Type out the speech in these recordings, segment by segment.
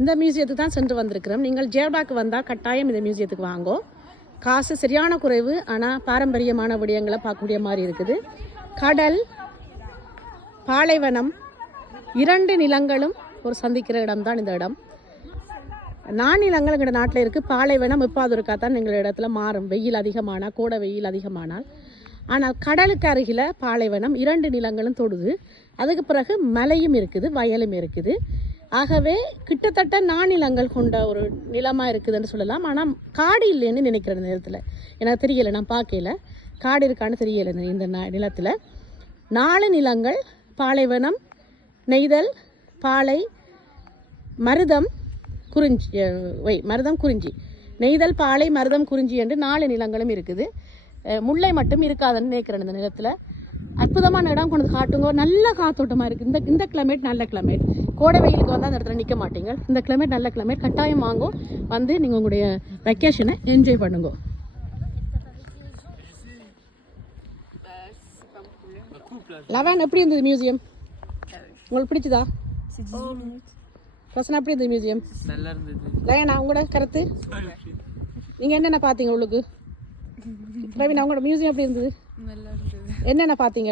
இந்த மியூசியத்துக்கு தான் சென்று வந்திருக்கிறோம். நீங்கள் ஜேர்பாக்கு வந்தால் கட்டாயம் இந்த மியூசியத்துக்கு வாங்கோ. காசு சரியான குறைவு, ஆனால் பாரம்பரியமான விடயங்களை பார்க்கக்கூடிய மாதிரி இருக்குது. கடல், பாலைவனம், 2 நிலங்களும் ஒரு சந்திக்கிற இடம் தான் இந்த இடம். 4 நிலங்கள் எங்கள் நாட்டில் இருக்குது. பாலைவனம் எப்பாவது இருக்கா தான் எங்கள் இடத்துல மாறும், வெயில் அதிகமானால், கோடை வெயில் அதிகமானால். ஆனால் கடலுக்கு அருகில் பாலைவனம், 2 நிலங்களும் தொடுது. அதுக்கு பிறகு மலையும் இருக்குது, வயலும் இருக்குது. ஆகவே கிட்டத்தட்ட 4 நிலங்கள் கொண்ட ஒரு நிலமாக இருக்குதுன்னு சொல்லலாம். ஆனால் காடு இல்லைன்னு நினைக்கிற நேரத்தில் எனக்கு தெரியலை, நான் பார்க்கல காடு இருக்கான்னு தெரியலை. இந்த நிலத்தில் 4 நிலங்கள், பாலைவனம், நெய்தல், பாலை, மருதம், குறிஞ்சி, நெய்தல், பாலை, மருதம், குறிஞ்சி என்று 4 நிலங்களும் இருக்குது. முல்லை மட்டும் இருக்காதுன்னு நினைக்கிறேன் இந்த நிலத்தில். அற்புதமான இடம் கொண்டு காட்டுங்க. நல்ல காத்தோட்டமாக இருக்குது. இந்த கிளைமேட் நல்ல கிளைமேட். கோடை வெயிலுக்கு வந்து அந்த இடத்துல நிற்க மாட்டீங்க. இந்த கிளைமேட் நல்ல கிளைமேட். கட்டாயம் வாங்கும், வந்து நீங்கள் உங்களுடைய வெக்கேஷனை என்ஜாய் பண்ணுங்க. லவன், எப்படி இருந்தது மியூசியம்? உங்களுக்கு பிடிச்சதா? ரசனா, எப்படி இருந்தது மியூசியம்? நல்லா இருந்தது. லயனா, உங்களோட கருத்து? நீங்கள் என்னென்ன பார்த்தீங்க? உங்களுக்கு ரவினா, உங்களோட மியூசியம் எப்படி இருந்தது? நல்லா இருந்தது. என்னென்ன பார்த்தீங்க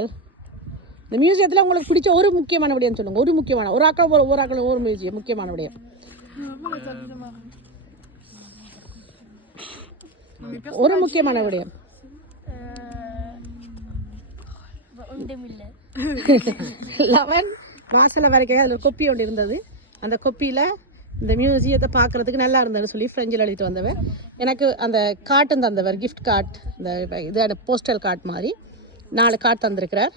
இந்த மியூசியத்தில்? உங்களுக்கு பிடிச்ச ஒரு முக்கியமான விடயம் சொல்லுங்கள். ஒரு முக்கியமான, ஒரு ஆக்கள் ஒரு மியூசியம் முக்கியமான விடயம். ஒரு முக்கியமான விடயம். லவன் வாசலை வரைக்கும் அதில் ஒரு கொப்பி ஒன்று இருந்தது. அந்த கொப்பியில் இந்த மியூசியத்தை பார்க்குறதுக்கு நல்லா இருந்ததுன்னு சொல்லி ஃப்ரெஞ்சில் எழுதிட்டு வந்தவர். எனக்கு அந்த கார்ட்டும் தந்தவர், கிஃப்ட் கார்ட், இந்த இது போஸ்டல் கார்ட் மாதிரி 4 கார்ட் தந்திருக்கிறார்.